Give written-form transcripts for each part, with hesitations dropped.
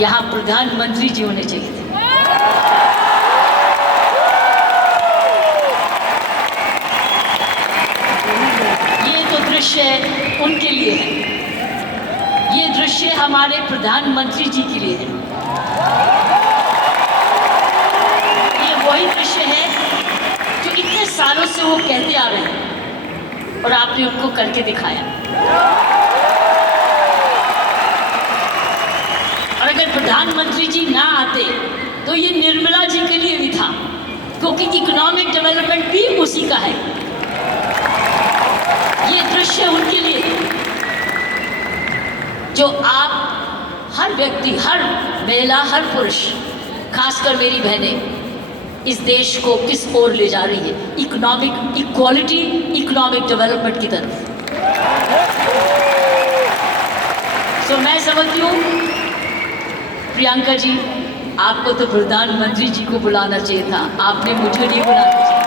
यहाँ प्रधानमंत्री जी होने चाहिए थे। ये तो दृश्य उनके लिए है, ये दृश्य हमारे प्रधानमंत्री जी के लिए है। ये वही दृश्य है जो इतने सालों से वो कहते आ रहे हैं और आपने उनको करके दिखाया। और अगर प्रधानमंत्री जी ना आते तो ये निर्मला जी के लिए भी था, क्योंकि इकोनॉमिक डेवलपमेंट भी उसी का है। ये दृश्य उनके लिए है जो आप हर व्यक्ति, हर महिला, हर पुरुष, खासकर मेरी बहनें, इस देश को किस ओर ले जा रही है, इकोनॉमिक इक्वालिटी, इकोनॉमिक डेवलपमेंट की तरफ। तो मैं समझती हूँ प्रियंका जी, आपको तो प्रधानमंत्री जी को बुलाना चाहिए था, आपने मुझे नहीं बुलाना चाहिए।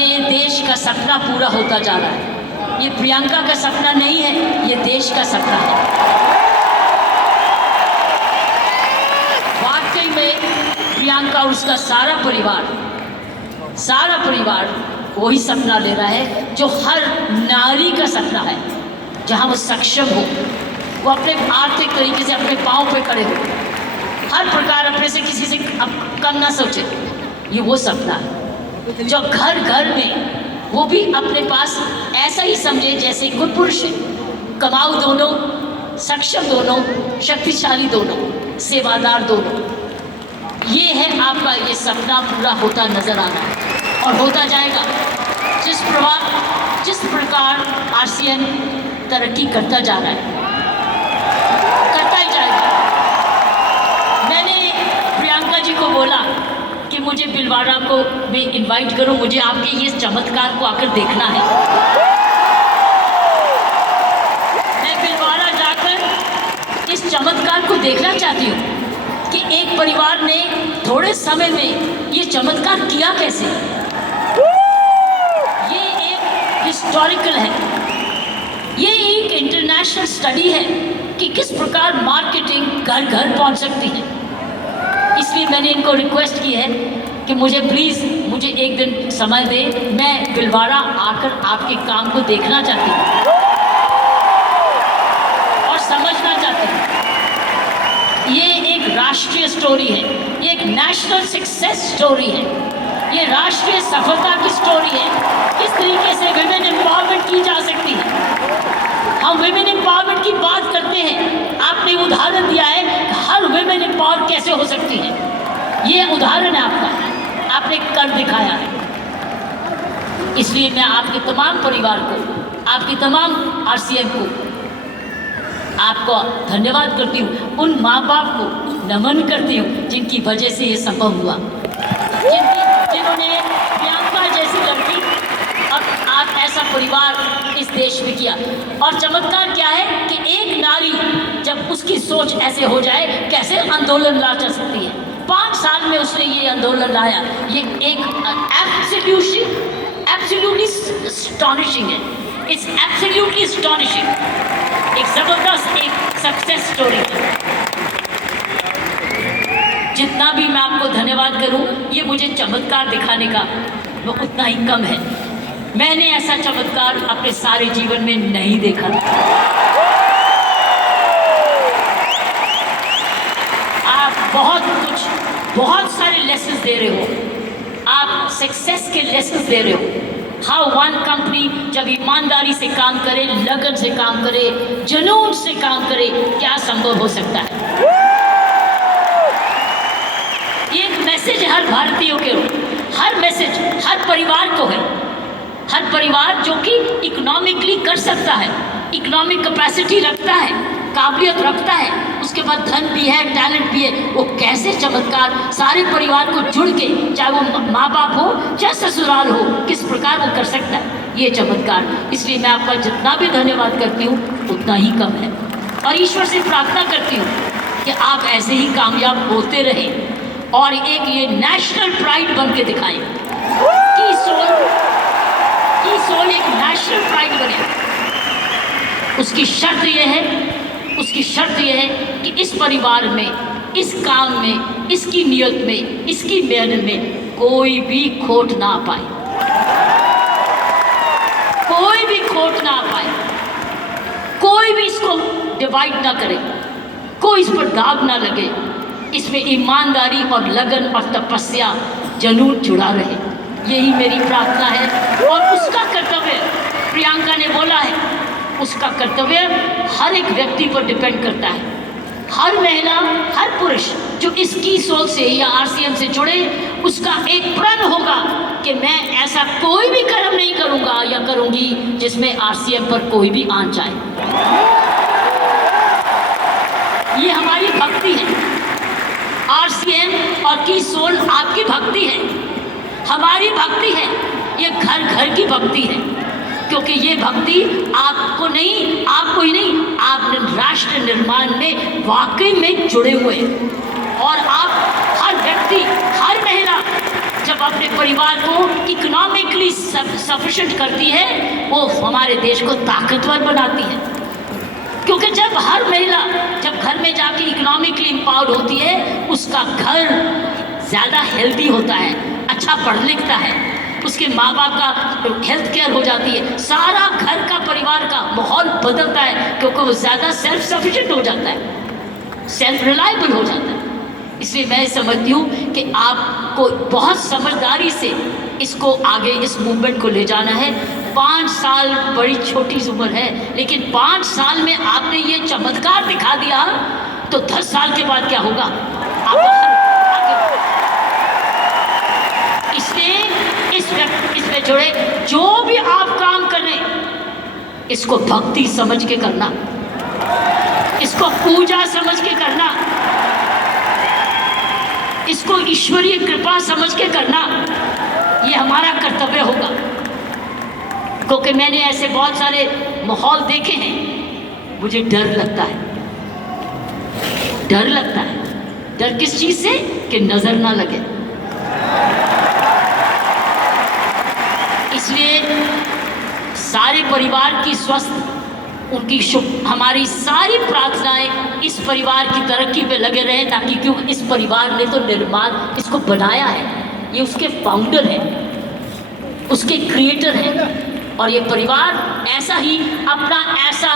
ये देश का सपना पूरा होता जा रहा है। ये प्रियंका का सपना नहीं है, ये देश का सपना है। वाकई में प्रियंका और उसका सारा परिवार वही सपना ले रहा है जो हर नारी का सपना है, जहां वो सक्षम हो, वो अपने आर्थिक तरीके से अपने पांव पे खड़े हो, हर प्रकार अपने से किसी से कम ना सोचे। ये वो सपना है जो घर घर में वो भी अपने पास ऐसा ही समझे जैसे कोई पुरुष है, कमाऊ दोनों, सक्षम दोनों, शक्तिशाली दोनों, सेवादार दोनों। ये है आपका ये सपना पूरा होता नजर आना है और होता जाएगा। जिस प्रकार आरसीएन तरक्की करता जा रहा है, करता ही जाएगा। मैंने प्रियंका जी को बोला कि मुझे भिलवाड़ा को भी इनवाइट करो, मुझे आपके ये चमत्कार को आकर देखना है। मैं भिलवाड़ा जाकर इस चमत्कार को देखना चाहती हूँ कि एक परिवार ने थोड़े समय में ये चमत्कार किया कैसे। ये एक हिस्टोरिकल है, ये एक इंटरनेशनल स्टडी है कि किस प्रकार मार्केटिंग घर घर पहुँच सकती है। इसलिए मैंने इनको रिक्वेस्ट की है कि मुझे प्लीज़ मुझे एक दिन समय दे, मैं भिलवाड़ा आकर आपके काम को देखना चाहती हूँ और समझना चाहती हूँ। ये एक राष्ट्रीय स्टोरी है, ये एक नेशनल सक्सेस स्टोरी है, ये राष्ट्रीय सफलता की स्टोरी है। किस तरीके से विमेन एम्पावरमेंट की जा सकती है। हम विमेन एम्पावरमेंट की बात करते हैं, आपने उदाहरण दिया है हर विमेन एम्पावर कैसे हो सकती है। ये उदाहरण है आपका, आपने कर दिखाया है। इसलिए मैं आपके तमाम परिवार को, आपकी तमाम आरसीएन को, आपको धन्यवाद करती हूँ। उन माँ बाप को नमन करती हूँ जिनकी वजह से ये संभव हुआ, जिन्होंने प्रियंका जैसी लड़की और आप ऐसा परिवार इस देश में किया। और चमत्कार क्या है कि एक नारी जब उसकी सोच ऐसे हो जाए, कैसे आंदोलन ला जा सकती है। 5 साल में उसने ये आंदोलन लाया। ये एक एब्सोल्युटली एस्टॉनिशिंग है, इट्स एब्सोल्युटली एस्टॉनिशिंग, एक जबरदस्त एक सक्सेस स्टोरी है। जितना भी मैं आपको धन्यवाद करूं, ये मुझे चमत्कार दिखाने का वो उतना ही कम है। मैंने ऐसा चमत्कार अपने सारे जीवन में नहीं देखा। आप बहुत सारे लेसन्स दे रहे हो, आप सक्सेस के लेसन्स दे रहे हो। हाउ वन कंपनी जब ईमानदारी से काम करे, लगन से काम करे, जुनून से काम करे, क्या संभव हो सकता है। ये एक मैसेज हर भारतीयों के, हर मैसेज हर परिवार को है। हर परिवार जो कि इकोनॉमिकली कर सकता है, इकोनॉमिक कैपेसिटी रखता है, काबिलियत रखता है, उसके बाद धन भी है, टैलेंट भी है, वो कैसे चमत्कार सारे परिवार को जुड़ के, चाहे वो माँ बाप हो चाहे ससुराल हो, किस प्रकार वो कर सकता है ये चमत्कार। इसलिए मैं आपका जितना भी धन्यवाद करती हूँ उतना ही कम है। और ईश्वर से प्रार्थना करती हूँ कि आप ऐसे ही कामयाब होते रहें और एक ये नेशनल प्राइड बन के दिखाएं। की सोल एक नेशनल प्राइड उसकी शर्त यह है कि इस परिवार में, इस काम में, इसकी नियत में, इसकी मेहनत में कोई भी खोट ना पाए, कोई भी खोट ना पाए, कोई भी इसको डिवाइड ना करे, कोई इस पर दाग ना लगे। इसमें ईमानदारी और लगन और तपस्या जरूर जुड़ा रहे, यही मेरी प्रार्थना है। और उसका कर्तव्य, प्रियंका ने बोला है, उसका कर्तव्य हर एक व्यक्ति पर डिपेंड करता है। हर महिला, हर पुरुष जो इसकी सोच से या आरसीएम से जुड़े, उसका एक प्रण होगा कि मैं ऐसा कोई भी कर्म नहीं करूंगा या करूंगी जिसमें आरसीएम पर कोई भी आंच जाए। ये हमारी भक्ति है। आरसीएम और की सोल आपकी भक्ति है, हमारी भक्ति है, ये घर घर की भक्ति है। क्योंकि ये भक्ति आपको ही नहीं, आप राष्ट्र निर्माण में वाकई में जुड़े हुए हैं। और आप हर व्यक्ति, हर महिला जब अपने परिवार को इकोनॉमिकली सफिशिएंट करती है, वो हमारे देश को ताकतवर बनाती है। क्योंकि जब हर महिला जब घर में जाके इकोनॉमिकली एम्पावर्ड होती है, उसका घर ज़्यादा हेल्दी होता है, अच्छा पढ़ लिखता है, उसके माँ बाप का हेल्थ केयर हो जाती है, सारा घर का परिवार का माहौल बदलता है, क्योंकि वो ज़्यादा सेल्फ सफिशिएंट हो जाता है, सेल्फ रिलायबल हो जाता है। इसलिए मैं समझती हूँ कि आपको बहुत समझदारी से इसको आगे, इस मूवमेंट को ले जाना है। 5 साल बड़ी छोटी उम्र है, लेकिन 5 साल में आपने ये चमत्कार दिखा दिया, तो 10 साल के बाद क्या होगा? इसलिए इसमें जुड़े जो भी आप काम कर रहे हैं, इसको भक्ति समझ के करना, इसको पूजा समझ के करना, इसको ईश्वरीय कृपा समझ के करना, ये हमारा कर्तव्य होगा। क्योंकि मैंने ऐसे बहुत सारे माहौल देखे हैं, मुझे डर लगता है। डर किस चीज से? कि नजर ना लगे। इसलिए सारे परिवार की स्वस्थ, उनकी हमारी सारी प्रार्थनाएं इस परिवार की तरक्की पे लगे रहे, ताकि क्यों इस परिवार ने तो निर्माण इसको बनाया है, ये उसके फाउंडर हैं, उसके क्रिएटर हैं। और ये परिवार ऐसा ही अपना ऐसा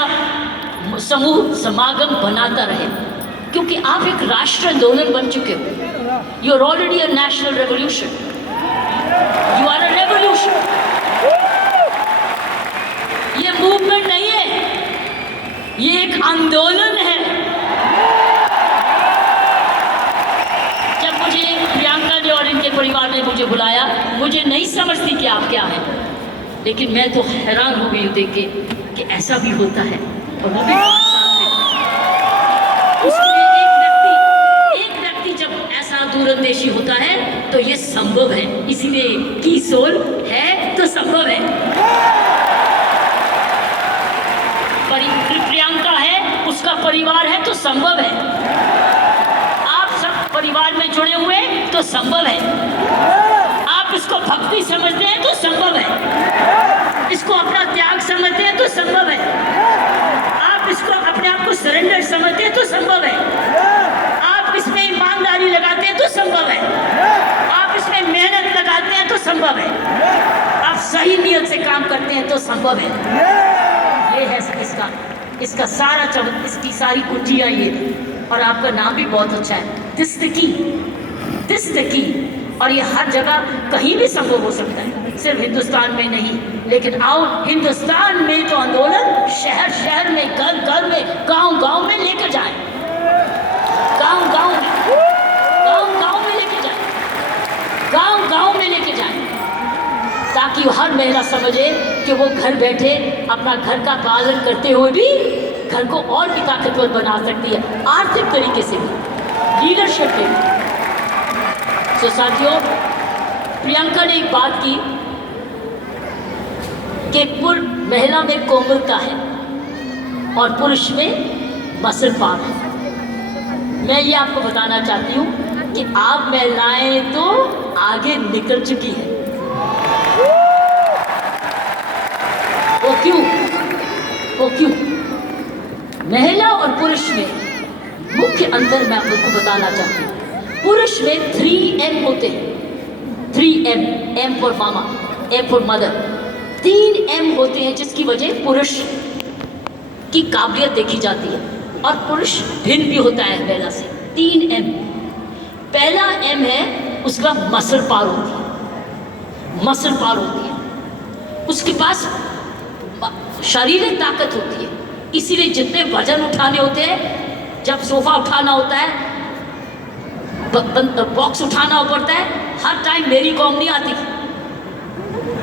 समूह समागम बनाता रहे, क्योंकि आप एक राष्ट्र आंदोलन बन चुके हो। You are already a national revolution, you are a revolution. ये मूवमेंट नहीं है, ये एक आंदोलन है। जब मुझे प्रियंका ने और इनके परिवार ने मुझे बुलाया, मुझे नहीं समझती कि आप क्या हैं, लेकिन मैं तो हैरान हो गई देख के कि ऐसा भी होता है, और वो भी 5 साल से। उसमें एक व्यक्ति जब ऐसा दूरंदेशी होता है तो ये संभव है। इसीलिए की सोल है तो संभव है, प्रियंका है, उसका परिवार है तो संभव है, आप सब परिवार में जुड़े हुए तो संभव है, आप इसको भक्ति समझते हैं तो संभव है, इसको अपना त्याग समझते हैं तो संभव है, आप इसको अपने आप को सरेंडर समझते हैं तो संभव है, आप इसमें ईमानदारी लगाते हैं तो संभव है, आप इसमें मेहनत लगाते हैं तो संभव है, आप सही नियत से काम करते हैं तो संभव है। ये है इसका सारा इसकी सारी कुंजियाँ ये थी। और आपका नाम भी बहुत अच्छा है, दिस द की। और ये हर जगह कहीं भी संभव हो सकता है, सिर्फ हिंदुस्तान में नहीं। लेकिन आओ, हिंदुस्तान में तो आंदोलन शहर शहर में, घर घर में, गांव गांव में लेकर जाए, गांव गांव में लेके जाए, गांव गांव में लेके जाए, ताकि हर महिला समझे कि वो घर बैठे अपना घर का पालन करते हुए भी घर को और भी ताकतवर बना सकती है, आर्थिक तरीके से भी, लीडरशिप पे भी। तो साथियों, प्रियंका ने एक बात की कि महिला में कोमलता है और पुरुष में मसल पावर है। मैं ये आपको बताना चाहती हूँ कि आप महिलाएं तो आगे निकल चुकी हैं। वो क्यों? महिला और पुरुष में मुख्य अंतर मैं आपको बताना चाहती हूँ। पुरुष में 3M होते हैं, 3M, M for mama, M for mother, 3M होते हैं जिसकी वजह पुरुष की काबिलियत देखी जाती है और पुरुष भिन्न भी होता है महिला से। 3M, पहला M है उसका मसल पावर होती है, मसल पावर होती है, उसके पास शारीरिक ताकत होती है, इसीलिए जितने वजन उठाने होते हैं, जब सोफा उठाना होता है, बॉक्स उठाना पड़ता है, हर टाइम मेरी कॉम नहीं आती,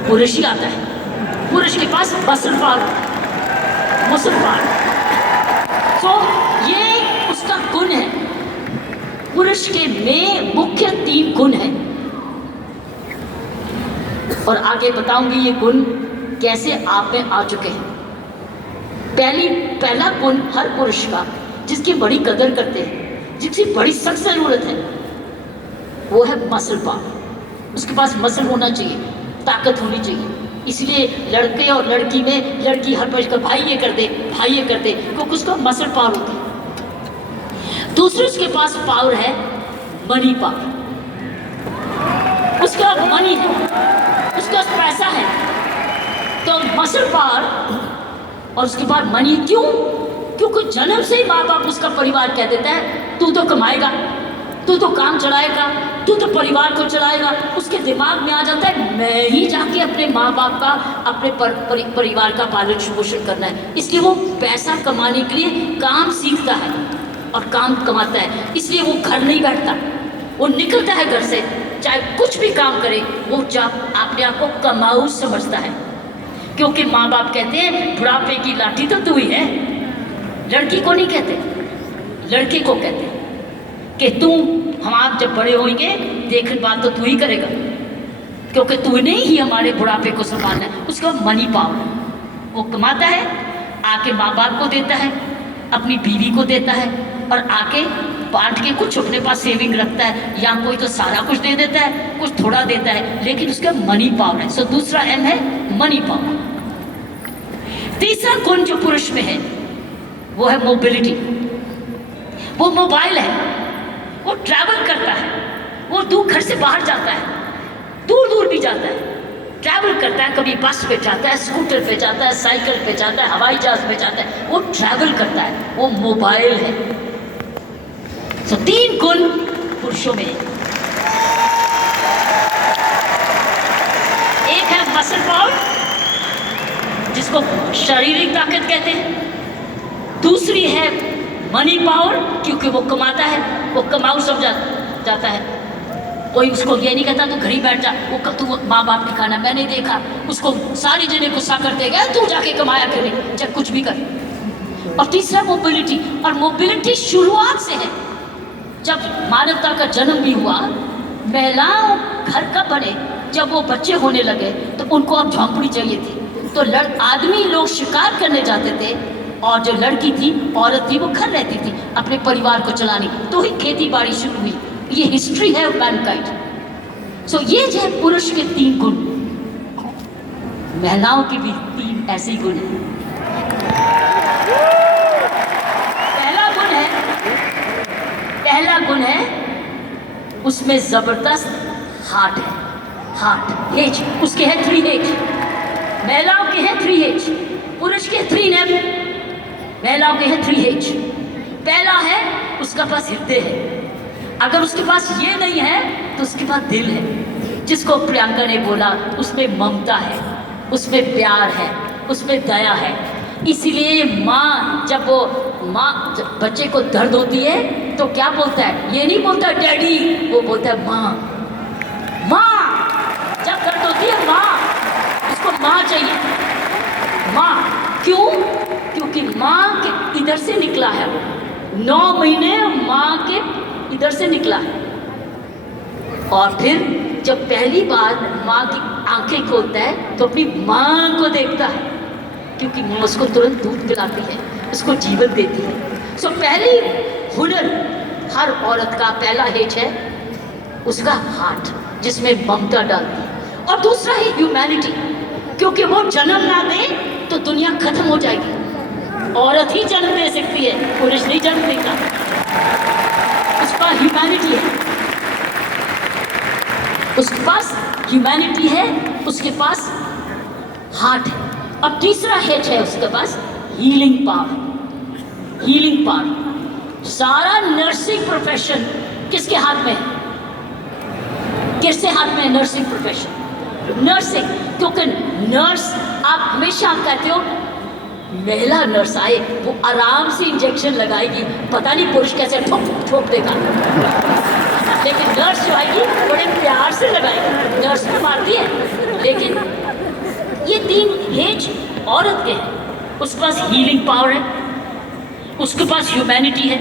पुरुष ही आता है। पुरुष के पास मसल पावर होता है, मसल पावर। तो ये उसका गुण है। पुरुष के में मुख्य 3 गुण हैं और आगे बताऊंगी ये गुण कैसे आप में आ चुके हैं। पहला गुण हर पुरुष का जिसकी बड़ी कदर करते हैं, जिसकी बड़ी सख्त ज़रूरत है, वो है मसल पावर। उसके पास मसल होना चाहिए, ताकत होनी चाहिए। इसलिए लड़के और लड़की में लड़की हर पक्ष का भाई ये कर दे, भाई ये कर दे, क्योंकि उसका मसल पावर होती है। दूसरे उसके पास पावर है मनी पावर, उसका मनी है, उसका पैसा है। तो मसल पावर और उसके बाद मनी, क्यों? क्योंकि जन्म से ही माँ बाप उसका परिवार कह देता है तू तो कमाएगा, तू तो काम चलाएगा, तू तो परिवार को चलाएगा। उसके दिमाग में आ जाता है मैं ही जाके अपने माँ बाप का, अपने परिवार का पालन पोषण करना है। इसलिए वो पैसा कमाने के लिए काम सीखता है और काम कमाता है। इसलिए वो घर नहीं बैठता, वो निकलता है घर से, चाहे कुछ भी काम करे, वो अपने आप को कमाऊ समझता है। क्योंकि माँ बाप कहते हैं बुढ़ापे की लाठी तो तू ही है। लड़की को नहीं कहते, लड़के को कहते हैं कि तू, हम आप जब बड़े होंगे देख बात तो तू ही करेगा, क्योंकि तूने ही हमारे बुढ़ापे को संभालना है। उसका मनी पावर, वो कमाता है, आके माँ बाप को देता है, अपनी बीवी को देता है और आके बांट के कुछ अपने पास सेविंग रखता है, या कोई तो सारा कुछ दे देता है, कुछ थोड़ा देता है, लेकिन उसका मनी पावर है। सो दूसरा M है मनी पावर। तीसरा गुण जो पुरुष में है वो है मोबिलिटी। वो मोबाइल है, वो ट्रैवल करता है, वो दूर घर से बाहर जाता है, दूर दूर भी जाता है, ट्रैवल करता है। कभी बस पे जाता है, स्कूटर पे जाता है, साइकिल पे जाता है, हवाई जहाज पे जाता है, वो ट्रैवल करता है, वो मोबाइल है। तो 3 गुण पुरुषों में। एक है मसल पावर जिसको शारीरिक ताकत कहते हैं, दूसरी है मनी पावर क्योंकि वो कमाता है, वो कमाऊ समझा जाता है। कोई उसको ये नहीं कहता तू घर ही बैठ जा, वो तू माँ बाप ने खाना मैं नहीं देखा, उसको सारी जने गुस्सा करते गए तू जाके कमाया क्यों नहीं, चाहे कुछ भी कर। और तीसरा मोबिलिटी, और मोबिलिटी शुरुआत से है। जब मानवता का जन्म भी हुआ, महिलाओं घर का बने, जब वो बच्चे होने लगे तो उनको अब झोंपड़ी चाहिए थी, तो आदमी लोग शिकार करने जाते थे और जो लड़की थी, औरत थी, वो घर रहती थी अपने परिवार को चलाने। तो ही खेती बाड़ी शुरू हुई। ये हिस्ट्री है मैनकाइंड। सो ये जो है पुरुष के 3 गुण, महिलाओं के भी 3 ऐसे गुण हैं। पहला गुण है उसमें जबरदस्त हार्ट है, हार्ट एज उसके है 3H, महिलाओं के हैं 3H, पुरुष के 3M, महिलाओं के हैं 3H। पहला है उसका पास हृदय है, अगर उसके पास ये नहीं है तो उसके पास दिल है, जिसको प्रियंका ने बोला उसमें ममता है, उसमें प्यार है, उसमें दया है। इसीलिए माँ जब बच्चे को दर्द होती है तो क्या बोलता है, ये नहीं बोलता डैडी, वो बोलता है माँ। माँ जब दर्द होती है माँ, उसको माँ चाहिए, माँ। क्यों? क्योंकि माँ के इधर से निकला है वो, 9 महीने माँ के इधर से निकला है। और फिर जब पहली बार माँ की आंखें खोलता है तो अपनी माँ को देखता है, क्योंकि माँ उसको तुरंत दूध पिलाती है, उसको जीवन देती है। सो पहली हुनर हर औरत का पहला हेच है उसका हार्ट, जिसमें ममता डालती है। और दूसरा है ह्यूमैनिटी, क्योंकि वो जन्म ना दे तो दुनिया खत्म हो जाएगी। औरत ही जन्म दे सकती है, पुरुष नहीं जन्म देगा। उसका ह्यूमैनिटी है, उसके पास ह्यूमैनिटी है, उसके पास हार्ट है। और तीसरा हेच है उसके पास हीलिंग पावर। Healing power. सारा नर्सिंग प्रोफेशन किसके हाथ में है? किसके हाथ में है नर्सिंग प्रोफेशन? नर्सिंग। क्योंकि नर्स, आप हमेशा कहते हो महिला नर्स आए वो आराम से इंजेक्शन लगाएगी, पता नहीं पुरुष कैसे ठोक ठोक देगा, लेकिन नर्स जो आएगी बड़े प्यार से लगाएगी। नर्स तो मारती है, लेकिन ये 3 हेज औरत के हैं। उसके पास हीलिंग पावर है, उसके पास ह्यूमैनिटी है,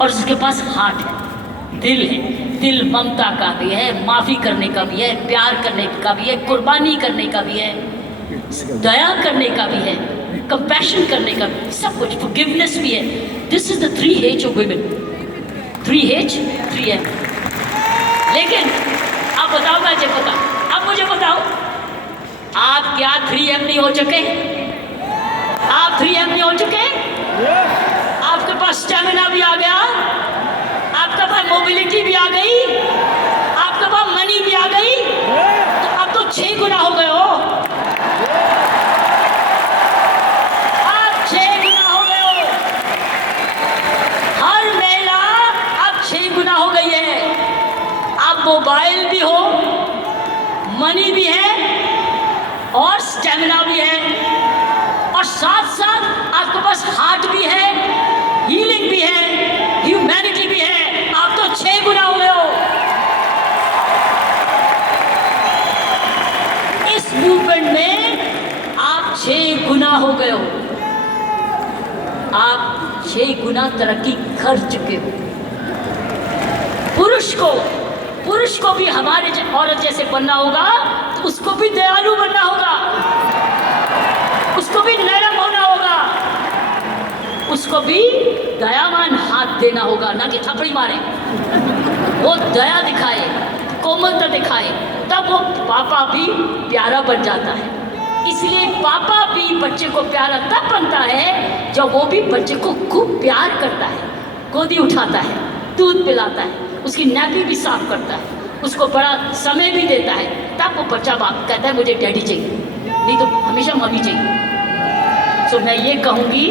और उसके पास हार्ट है, दिल है। दिल ममता का भी है, माफ़ी करने का भी है, प्यार करने का भी है, कुर्बानी करने का भी है, दया करने का भी है, कंपैशन करने का भी, सब कुछ, फॉरगिवनेस भी है। This is the 3 H of women. 3 H 3 M। लेकिन आप बताओ, मुझे बताओ, अब मुझे बताओ, आप क्या 3 M नहीं हो चुके? आप 3 M नहीं हो चुके? आपके पास स्टैमिना भी आ गया, आपके पास मोबिलिटी भी आ गई, आपके पास मनी भी आ गई, तो अब तो 6 गुना हो गए हो। आप 6 गुना हो गए हो। हर महिला अब 6 गुना हो गई है। आप मोबाइल भी हो, मनी भी है, और स्टैमिना भी है, और साथ साथ आपके पास हार्ट भी है, हीलिंग भी है, ह्यूमैनिटी भी है। आप तो 6 गुना हो गए हो। इस मूवमेंट में आप 6 गुना हो गए हो। आप 6 गुना तरक्की कर चुके हो। पुरुष को भी हमारे औरत जैसे बनना होगा, तो उसको भी दयालु बनना होगा, उसको भी नरम होना होगा, उसको भी दयावान हाथ देना होगा, ना कि थपड़ी मारे। वो दया दिखाए, कोमलता दिखाए, तब वो पापा भी प्यारा बन जाता है। इसलिए पापा भी बच्चे को प्यारा तब बनता है जब वो भी बच्चे को खूब प्यार करता है, गोदी उठाता है, दूध पिलाता है, उसकी नैपी भी साफ करता है, उसको बड़ा समय भी देता है। तब वो बच्चा बाप कहता है मुझे डैडी चाहिए, नहीं तो हमेशा मम्मी चाहिए। तो मैं ये कहूँगी,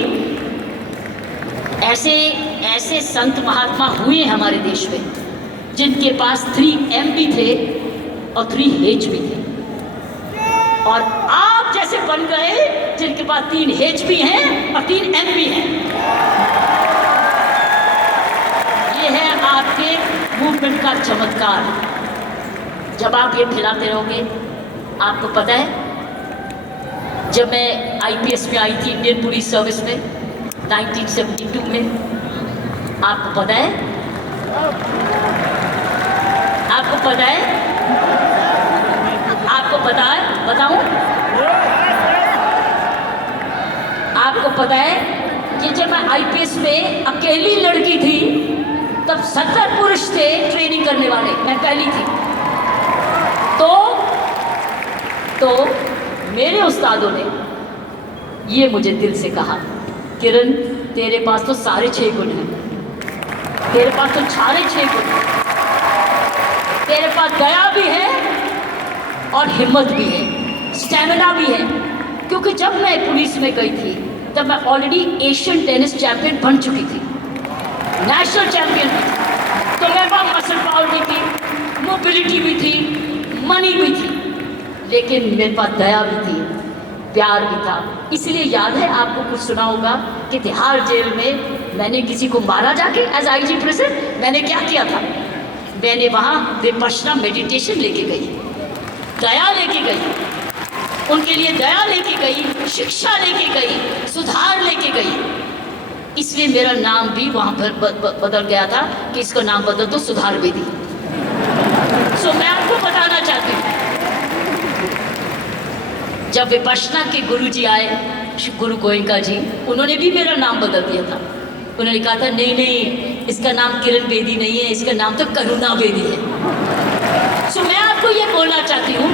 ऐसे संत महात्मा हुए हमारे देश में जिनके पास 3 M भी थे और 3 H भी थे, और आप जैसे बन गए जिनके पास 3 H भी हैं और 3 M भी हैं। ये है आपके मूवमेंट का चमत्कार। जब आप ये फैलाते रहोगे, आपको पता है जब मैं IPS में आई थी, इंडियन पुलिस सर्विस में 1972 में, आपको पता है, आपको पता है, आपको पता है, बताऊं? आपको पता है कि जब मैं IPS में अकेली लड़की थी, तब 70 पुरुष थे ट्रेनिंग करने वाले, मैं पहली थी। तो मेरे उस्तादों ने ये मुझे दिल से कहा, किरण तेरे पास तो सारे 6 गुण हैं, तेरे पास तो सारे 6 गुण हैं, तेरे पास दया भी है और हिम्मत भी है, स्टैमिना भी है। क्योंकि जब मैं पुलिस में गई थी तब मैं ऑलरेडी एशियन टेनिस चैंपियन बन चुकी थी, नेशनल चैंपियन भी थी, तो मेरे पास मसल पावर भी थी, मोबिलिटी भी थी, मनी भी थी, लेकिन मेरे पास दया भी थी, प्यार भी था। इसलिए याद है आपको कुछ सुना होगा कि तिहाड़ जेल में मैंने किसी को मारा जाके एज IG प्रेसिडेंट। मैंने क्या किया था? मैंने वहाँ विपश्यना मेडिटेशन लेके गई, दया लेके गई, उनके लिए दया लेके गई, शिक्षा लेके गई, सुधार लेके गई। इसलिए मेरा नाम भी वहाँ पर बदल गया था कि इसका नाम बदल दो सुधार बेदी। सो मैं आपको बताना चाहती हूँ, जब विपश्यना के गुरु जी आए, गुरु गोयंका जी, उन्होंने भी मेरा नाम बदल दिया था। उन्होंने कहा था नहीं नहीं, इसका नाम किरण बेदी नहीं है, इसका नाम तो करुणा बेदी है। सो मैं आपको ये बोलना चाहती हूँ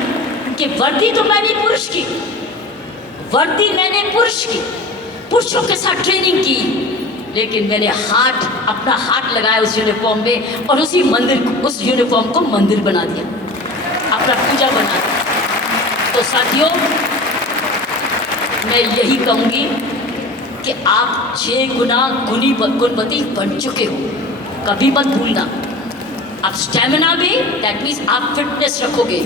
कि वर्दी तो मैंने पुरुष की, वर्दी मैंने पुरुष की, पुरुषों के साथ ट्रेनिंग की, लेकिन मैंने अपना हाथ लगाया उस यूनिफॉर्म में और उस यूनिफॉर्म को मंदिर बना दिया, अपना पूजा बना दिया। तो साथियों, मैं यही कहूँगी कि आप 6 गुना गुणवती बन चुके हो, कभी मत भूलना। आप स्टेमिना में, दैट मीन्स आप फिटनेस रखोगे,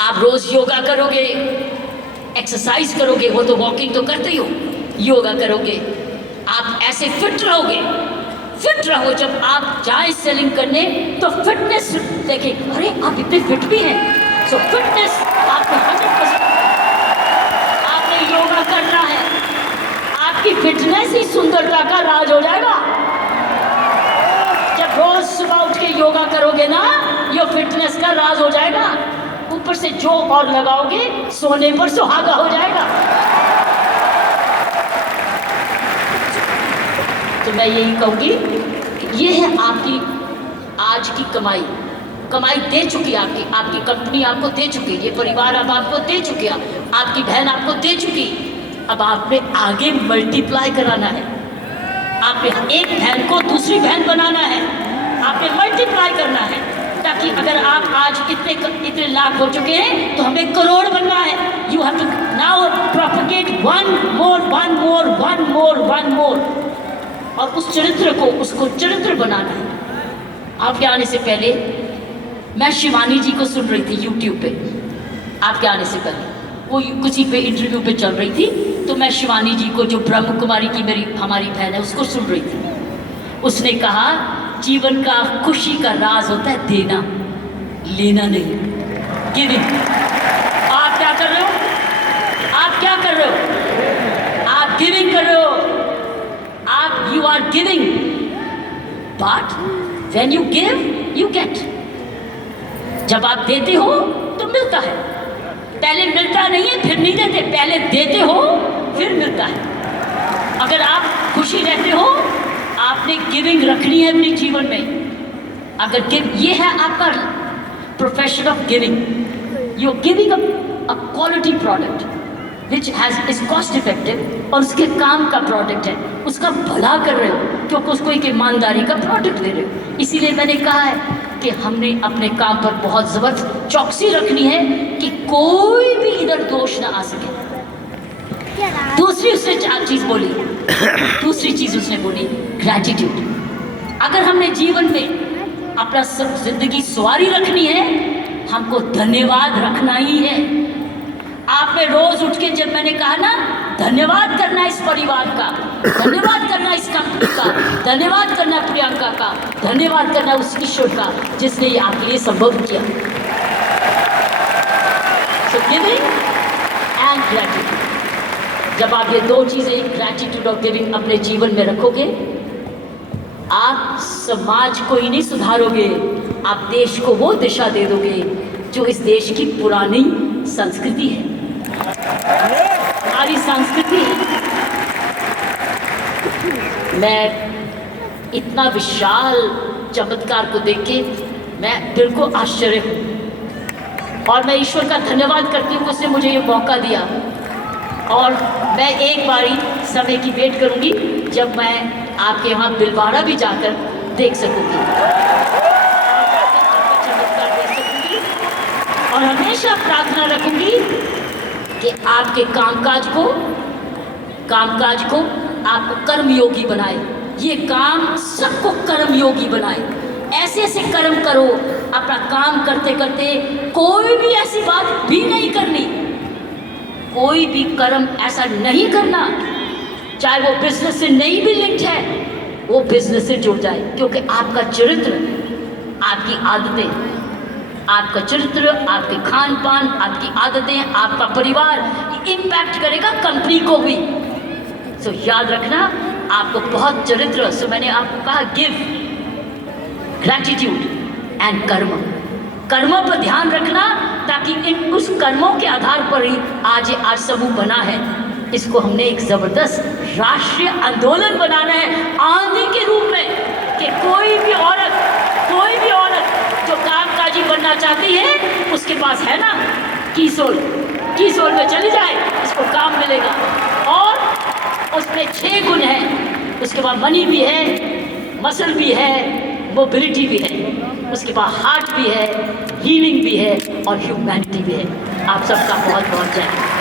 आप रोज योगा करोगे, एक्सरसाइज करोगे, वो तो वॉकिंग तो करते ही हो, योगा करोगे, आप ऐसे फिट रहोगे। फिट रहो, जब आप जाए सेलिंग करने तो फिटनेस देखें, अरे आप इतने फिट भी हैं। सो फिटनेस आपको 100%, आपने योगा करना है, आपकी फिटनेस ही सुंदरता का राज हो जाएगा। जब रोज सुबह उठ के योगा करोगे ना, ये फिटनेस का राज हो जाएगा। ऊपर से जो और लगाओगे, सोने पर सुहागा हो जाएगा। तो मैं यही कहूँगी, ये है आपकी आज की कमाई। कमाई दे चुकी है आपकी कंपनी आपको दे चुकी, ये परिवार अब आपको दे चुके, आपकी बहन आपको दे चुकी। अब आपने आगे मल्टीप्लाई कराना है, आपने एक बहन को दूसरी बहन बनाना है, आपने मल्टीप्लाई करना है, ताकि अगर आप आज इतने लाख हो चुके हैं तो हमें करोड़ बनना है। You have to now propagate one more, और उस चरित्र को, उसको चरित्र बनाना है। आपके आने से पहले मैं शिवानी जी को सुन रही थी यूट्यूब पे, आपके आने से पहले वो किसी पे इंटरव्यू पे चल रही थी, तो मैं शिवानी जी को, जो ब्रह्म कुमारी की हमारी बहन है, उसको सुन रही थी। उसने कहा जीवन का खुशी का राज होता है देना, लेना नहीं, गिविंग। आप क्या कर रहे हो? आप क्या कर रहे हो? आप गिविंग कर रहे हो, you are giving, but when you give you get। जब आप देते हो तो मिलता है, पहले मिलता नहीं है फिर नहीं देते, पहले देते हो फिर मिलता है। अगर आप खुशी रहते हो, आपने गिविंग रखनी है अपने जीवन में। अगर ये है आपका profession of giving, you giving a quality product which is cost effective, और उसके काम का प्रोडक्ट है, उसका भला कर रहे हो, क्योंकि उसको एक ईमानदारी का प्रोडक्ट दे रहे हो। इसीलिए मैंने कहा है कि हमने अपने काम पर बहुत ज़बरदस्त चौकसी रखनी है कि कोई भी इधर दोष ना आ सके। दूसरी उसने 4 चीज़ बोली, दूसरी चीज़ उसने बोली ग्रैटिट्यूड। अगर हमने जीवन में अपना सब जिंदगी सवारी रखनी है, हमको धन्यवाद रखना ही है। आपने रोज उठ के, जब मैंने कहा ना, धन्यवाद करना इस परिवार का, धन्यवाद करना इस कंपनी का, धन्यवाद करना प्रियंका का, धन्यवाद करना उस ईश्वर का जिसने ये आपके लिए संभव किया। सो गिविंग एंड ग्रैटिट्यूड, जब आप ये 2 चीजें, ग्रैटिट्यूड और गिविंग, अपने जीवन में रखोगे, आप समाज को ही नहीं सुधारोगे, आप देश को वो दिशा दे दोगे जो इस देश की पुरानी संस्कृति है, हमारी संस्कृति है। मैं इतना विशाल चमत्कार को देख के मैं दिल को आश्चर्य हूँ, और मैं ईश्वर का धन्यवाद करती हूँ कि उसने मुझे ये मौका दिया। और मैं एक बारी समय की वेट करूँगी जब मैं आपके यहाँ बिलवाड़ा भी जाकर देख सकूँगी, चमत्कार देख सकूँगी, और हमेशा प्रार्थना रखूँगी कि आपके कामकाज को आपको कर्मयोगी बनाए, ये काम सबको कर्मयोगी बनाए। ऐसे ऐसे कर्म करो, अपना काम करते करते कोई भी ऐसी बात भी नहीं करनी, कोई भी कर्म ऐसा नहीं करना, चाहे वो बिजनेस से नहीं भी लिंक्ड है, वो बिजनेस से जुड़ जाए, क्योंकि आपका चरित्र, आपकी आदतें, आपका चरित्र, आपके खान पान, आपकी आदतें, आपका परिवार इम्पैक्ट करेगा कंपनी को भी। सो याद रखना, आपको बहुत चरित्र, सो मैंने आपको कहा गिव, ग्रैटिट्यूड एंड कर्म पर ध्यान रखना, ताकि उस कर्मों के आधार पर ही आज समूह बना है। इसको हमने एक जबरदस्त राष्ट्रीय आंदोलन बनाना है आंधी के रूप में, कि कोई भी औरत जो कामकाजी बनना चाहती है, उसके पास है ना कीसोल में चली जाए, इसको काम मिलेगा। और उसमें 6 गुण हैं। उसके बाद मनी भी है, मसल भी है, मोबिलिटी भी है, उसके बाद हार्ट भी है, हीलिंग भी है और ह्यूमैनिटी भी है। आप सबका बहुत बहुत जय।